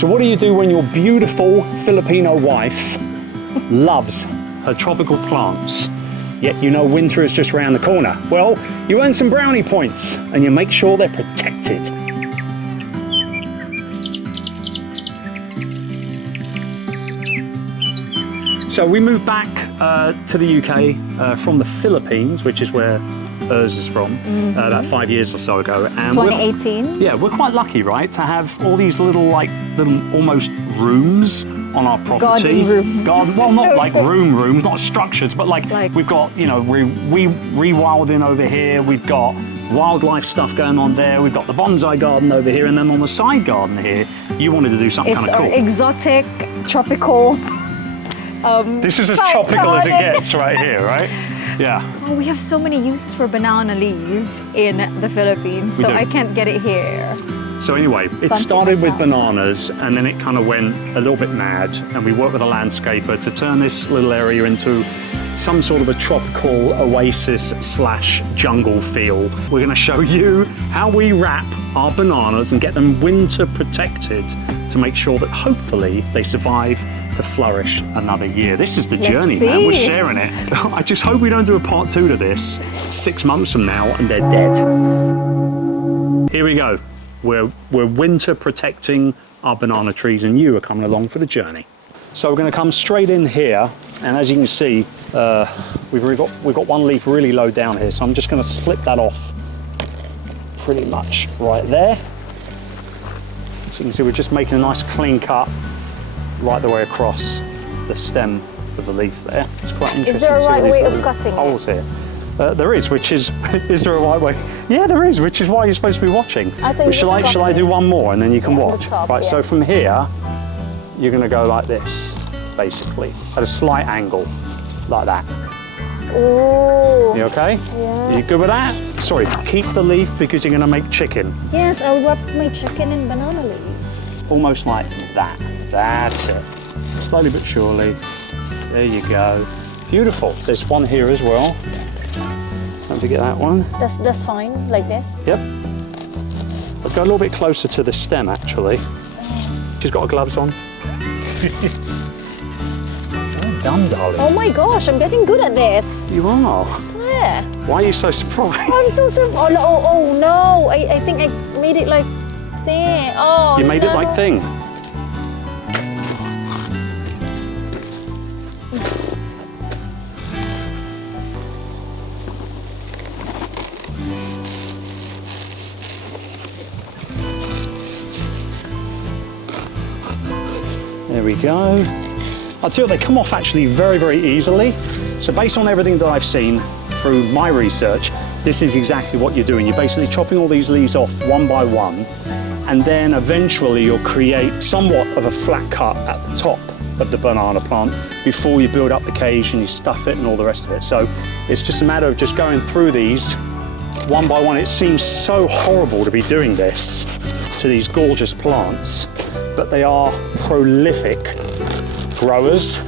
So what do you do when your beautiful Filipino wife loves her tropical plants, yet you know winter is just around the corner? Well, you earn some brownie points and you make sure they're protected. So we moved back to the UK from the Philippines, which is where hers is from, about 5 years or so ago. And 2018? Yeah, we're quite lucky, right, to have all these little almost rooms on our property. Garden rooms. Well, not like rooms, not structures, but like we've got, you know, we rewilding over here, we've got wildlife stuff going on there, we've got the bonsai garden over here, and then on the side garden here, you wanted to do something kind of cool. It's exotic, tropical. This is as tropical as it gets right here, right? Yeah. Oh, we have so many uses for banana leaves in the Philippines, so I can't get it here. So anyway, it started with bananas, and then it kind of went a little bit mad, and we worked with a landscaper to turn this little area into some sort of a tropical oasis / jungle feel. We're going to show you how we wrap our bananas and get them winter protected to make sure that hopefully they survive to flourish another year. This is the journey, man. We're sharing it. I just hope we don't do a part 2 to this 6 months from now and they're dead. Here we go. We're winter protecting our banana trees, and you are coming along for the journey. So we're going to come straight in here, and as you can see, we've got one leaf really low down here, so I'm just going to slip that off pretty much right there. So you can see we're just making a nice clean cut right the way across the stem of the leaf there. It's quite interesting. Is there a right way of cutting holes here? There is, which is there a right way? Yeah, there is, which is why you're supposed to be watching. Shall I do one more and then you can watch? Top, right, so from here, you're going to go like this, basically, at a slight angle, like that. Oh. You okay? Yeah. You good with that? Sorry, keep the leaf because you're going to make chicken. Yes, I'll wrap my chicken in banana leaf. Almost like that. That's it. Slowly but surely. There you go. Beautiful. There's one here as well. Don't forget that one. That's fine, like this? Yep. I'll go a little bit closer to the stem, actually. She's got her gloves on. Well done, darling. Oh my gosh, I'm getting good at this. You are. I swear. Why are you so surprised? I'm so surprised. Oh no, I think I made it like thin. Oh, You made it like thing. There we go. I'll tell you, they come off actually very, very easily. So based on everything that I've seen through my research, this is exactly what you're doing. You're basically chopping all these leaves off one by one, and then eventually you'll create somewhat of a flat cut at the top of the banana plant before you build up the cage and you stuff it and all the rest of it. So it's just a matter of just going through these one by one. It seems so horrible to be doing this to these gorgeous plants, but they are prolific growers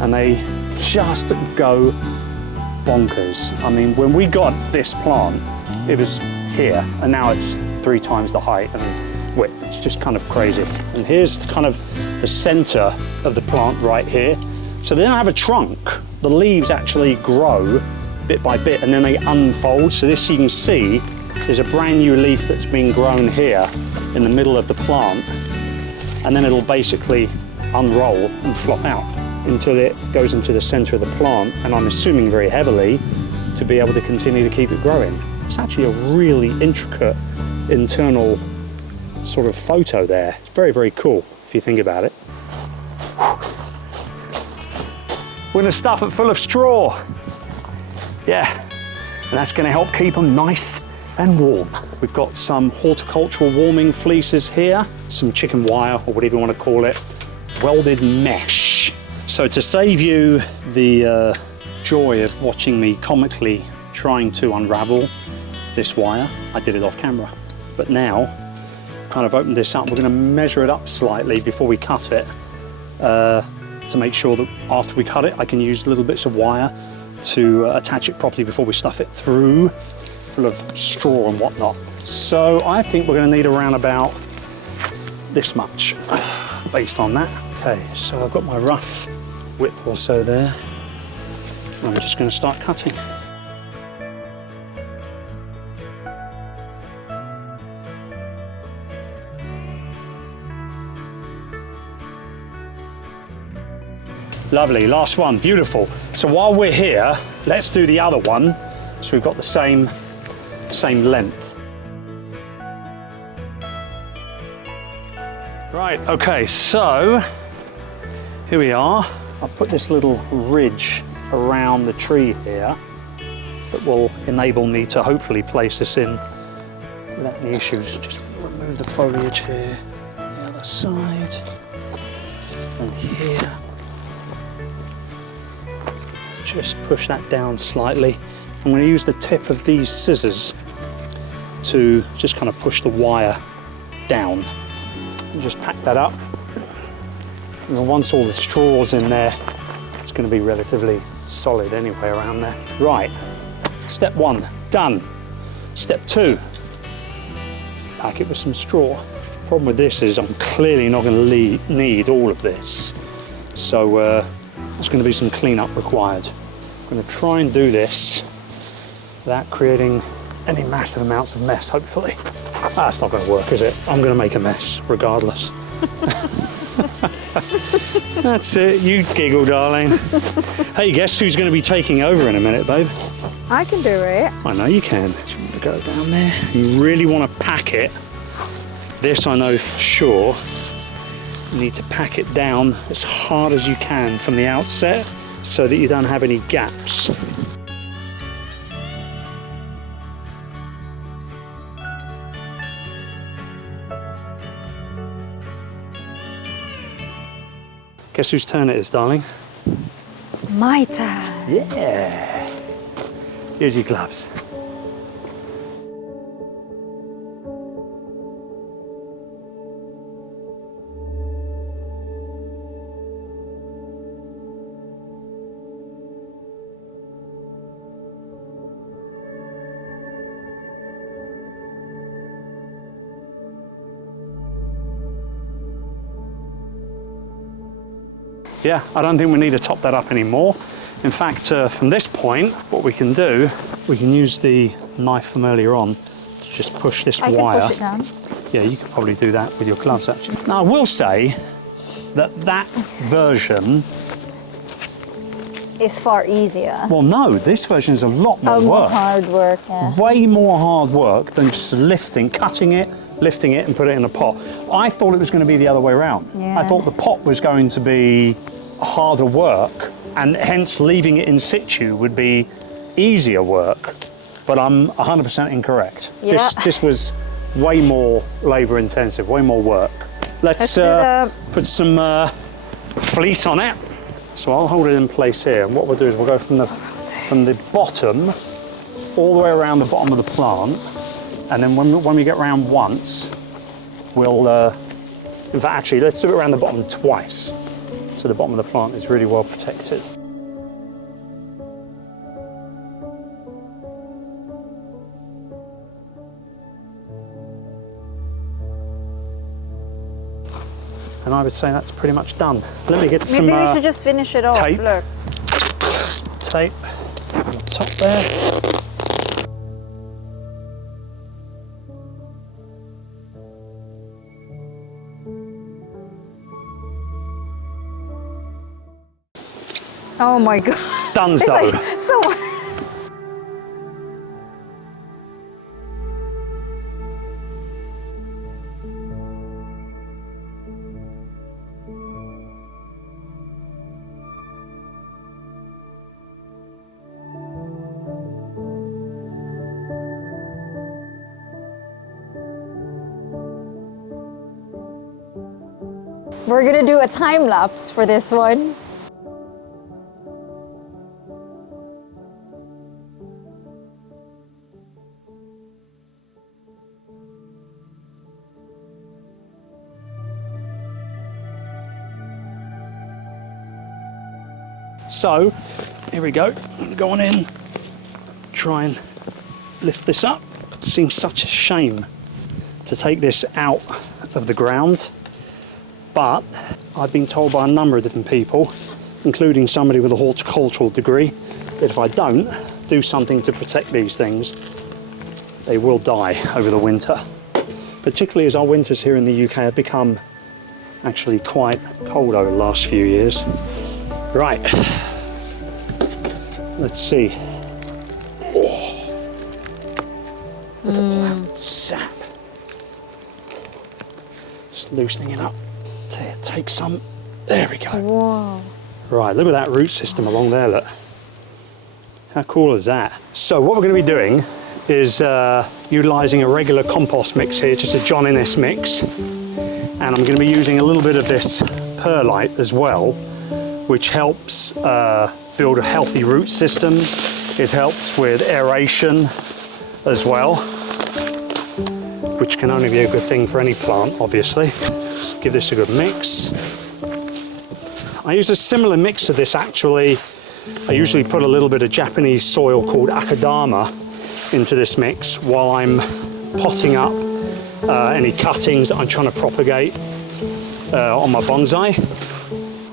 and they just go bonkers. I mean, when we got this plant, it was here, and now it's 3 times the height and width. It's just kind of crazy. And here's kind of the center of the plant right here. So they don't have a trunk. The leaves actually grow bit by bit and then they unfold. So this, you can see, there's a brand new leaf that's been grown here in the middle of the plant, and then it'll basically unroll and flop out until it goes into the center of the plant, and I'm assuming very heavily, to be able to continue to keep it growing. It's actually a really intricate internal sort of photo there. It's very, very cool if you think about it. We're gonna stuff it full of straw. Yeah, and that's gonna help keep them nice and warm. We've got some horticultural warming fleeces here, some chicken wire, or whatever you want to call it, welded mesh. So to save you the joy of watching me comically trying to unravel this wire, I did it off camera. But now, kind of opened this up, we're going to measure it up slightly before we cut it to make sure that after we cut it, I can use little bits of wire to attach it properly before we stuff it through, full of straw and whatnot. So I think we're going to need around about this much based on that. Okay, so I've got my rough width or so there. I'm just going to start cutting. Lovely, last one, beautiful. So while we're here, let's do the other one. So we've got the same length. Right, okay, so here we are. I've put this little ridge around the tree here that will enable me to hopefully place this in without any issues. Just remove the foliage here, the other side, and here. Just push that down slightly. I'm going to use the tip of these scissors to just kind of push the wire down and just pack that up. And then once all the straw's in there, it's going to be relatively solid anyway around there. Right, step one, done. Step two, pack it with some straw. Problem with this is I'm clearly not going to need all of this. So there's going to be some cleanup required. I'm going to try and do this without creating any massive amounts of mess, hopefully. That's not going to work, is it? I'm going to make a mess, regardless. That's it, you giggle, darling. Hey, guess who's going to be taking over in a minute, babe? I can do it. I know you can. Do you want to go down there? You really want to pack it. This I know for sure. You need to pack it down as hard as you can from the outset so that you don't have any gaps. Guess whose turn it is, darling? My turn. Yeah. Here's your gloves. Yeah, I don't think we need to top that up anymore. In fact, from this point, what we can do, we can use the knife from earlier on to just push this wire. I can push it down. Yeah, you could probably do that with your gloves, actually. Now, I will say that that version... It's far easier. Well, no, this version is a lot more More work. hard work, yeah. Way more hard work than just lifting, cutting it, lifting it and put it in a pot. I thought it was going to be the other way around. Yeah. I thought the pot was going to be harder work and hence leaving it in situ would be easier work, but I'm 100% incorrect. Yeah. This was way more labour intensive, way more work. Let's put some fleece on it. So I'll hold it in place here, and what we'll do is we'll go from the bottom all the way around the bottom of the plant, and then when we get around once, we'll, in fact actually let's do it around the bottom twice, so the bottom of the plant is really well protected. And I would say that's pretty much done. Let me get some Maybe we should just finish it off. tape. Look. Tape on the top there. Oh my god. Done It's so. like so. We're gonna do a time lapse for this one. So, here we go. Go on in. Try and lift this up. It seems such a shame to take this out of the ground But I've been told by a number of different people, including somebody with a horticultural degree, that if I don't do something to protect these things, they will die over the winter. Particularly as our winters here in the UK have become actually quite cold over the last few years. Right, let's see. Look at all that sap. Just loosening it up. Take some, there we go. Whoa. Right, look at that root system along there, look. How cool is that? So what we're going to be doing is utilising a regular compost mix here, just a John Innes mix. And I'm going to be using a little bit of this perlite as well, which helps build a healthy root system. It helps with aeration as well, which can only be a good thing for any plant, obviously. Just give this a good mix. I use a similar mix to this actually. I usually put a little bit of Japanese soil called akadama into this mix while I'm potting up any cuttings that I'm trying to propagate on my bonsai.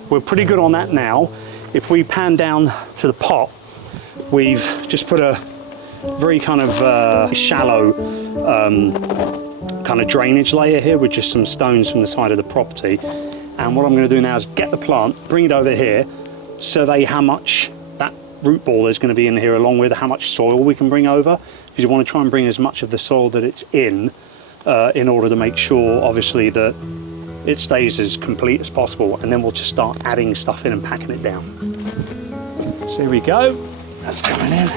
We're pretty good on that now. If we pan down to the pot, we've just put a very kind of shallow kind of drainage layer here with just some stones from the side of the property. And what I'm going to do now is get the plant, bring it over here, survey how much that root ball is going to be in here, along with how much soil we can bring over, because you want to try and bring as much of the soil that it's in order to make sure, obviously, that it stays as complete as possible. And then we'll just start adding stuff in and packing it down. So here we go. That's going in.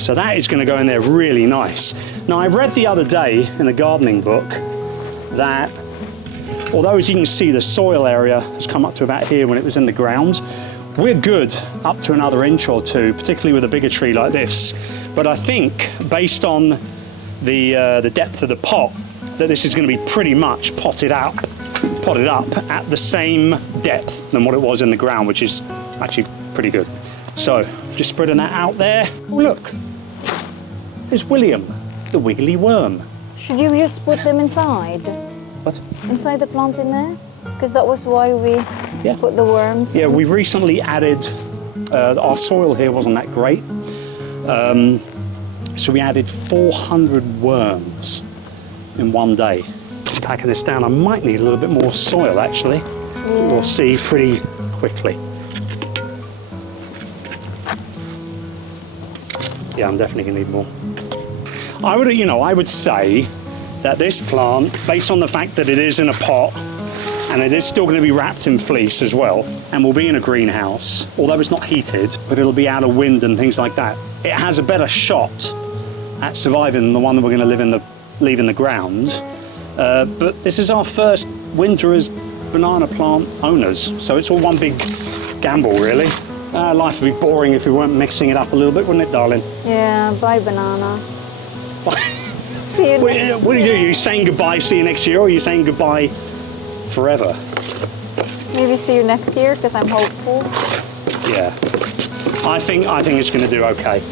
So that is going to go in there really nice. Now, I read the other day in a gardening book that although, as you can see, the soil area has come up to about here when it was in the ground, we're good up to another inch or two, particularly with a bigger tree like this. But I think, based on the depth of the pot, that this is going to be pretty much potted up at the same depth than what it was in the ground, which is actually pretty good. So, just spreading that out there. Oh, look, there's William, the wiggly worm. Should you just put them inside? What? Inside the plant in there? Because that was why we put the worms in. Yeah, we've recently added, our soil here wasn't that great. So we added 400 worms in one day. Packing this down, I might need a little bit more soil actually. Yeah. We'll see pretty quickly. Yeah, I'm definitely gonna need more. I would say that this plant, based on the fact that it is in a pot and it is still going to be wrapped in fleece as well, and will be in a greenhouse, although it's not heated, but it'll be out of wind and things like that, it has a better shot at surviving than the one that we're going to leave in the ground. But this is our first winter as banana plant owners, so it's all one big gamble, really. Life would be boring if we weren't mixing it up a little bit, wouldn't it, darling? Yeah, bye banana. See you next year. What do you do? Are you saying goodbye, see you next year, or are you saying goodbye forever? Maybe see you next year, because I'm hopeful. Yeah. I think it's going to do okay.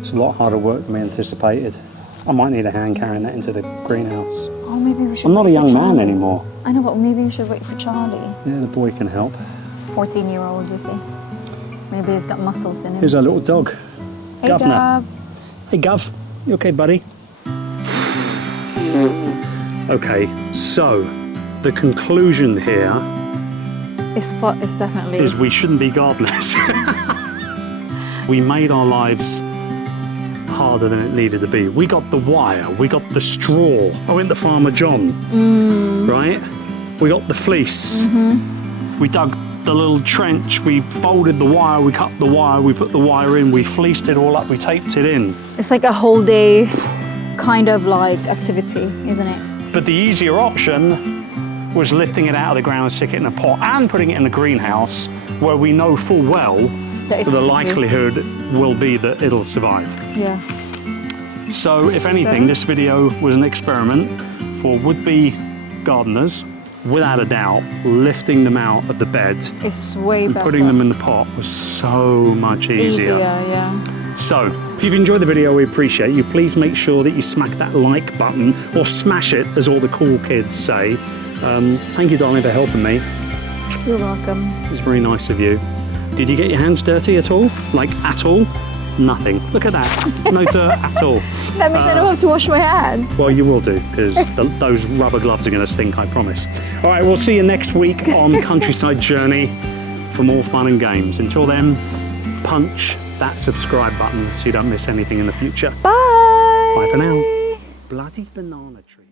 It's a lot harder work than we anticipated. I might need a hand carrying that into the greenhouse. Oh, maybe we should. I'm not a young man anymore. I know, but maybe we should wait for Charlie. Yeah, the boy can help. 14-year-old, you see. Maybe he's got muscles in him. Here's our little dog. Hey, Governor. Gov. Hey, Gov. You okay, buddy? Okay, so the conclusion here This spot is definitely... is we shouldn't be gardeners. We made our lives harder than it needed to be. We got the wire, we got the straw. I went to Farmer John, right? We got the fleece. We dug the little trench, we folded the wire, we cut the wire, we put the wire in, we fleeced it all up, we taped it in. It's like a whole day kind of like activity, isn't it? But the easier option was lifting it out of the ground, sticking it in a pot and putting it in the greenhouse where we know full well that the likelihood will be that it'll survive. Yeah. So if anything, this video was an experiment for would-be gardeners. Without a doubt, lifting them out of the bed It's way and better. putting them in the pot was so much easier. Yeah. So, if you've enjoyed the video, we appreciate you. Please make sure that you smack that like button, or smash it, as all the cool kids say. Thank you, darling, for helping me. You're welcome. It was very nice of you. Did you get your hands dirty at all? Like, at all? Nothing. Look at that. No dirt at all. That means I don't have to wash my hands. Well, you will do, because those rubber gloves are going to stink, I promise. All right, we'll see you next week on Countryside Journey for more fun and games. Until then, punch that subscribe button so you don't miss anything in the future. Bye. Bye for now. Bloody banana tree.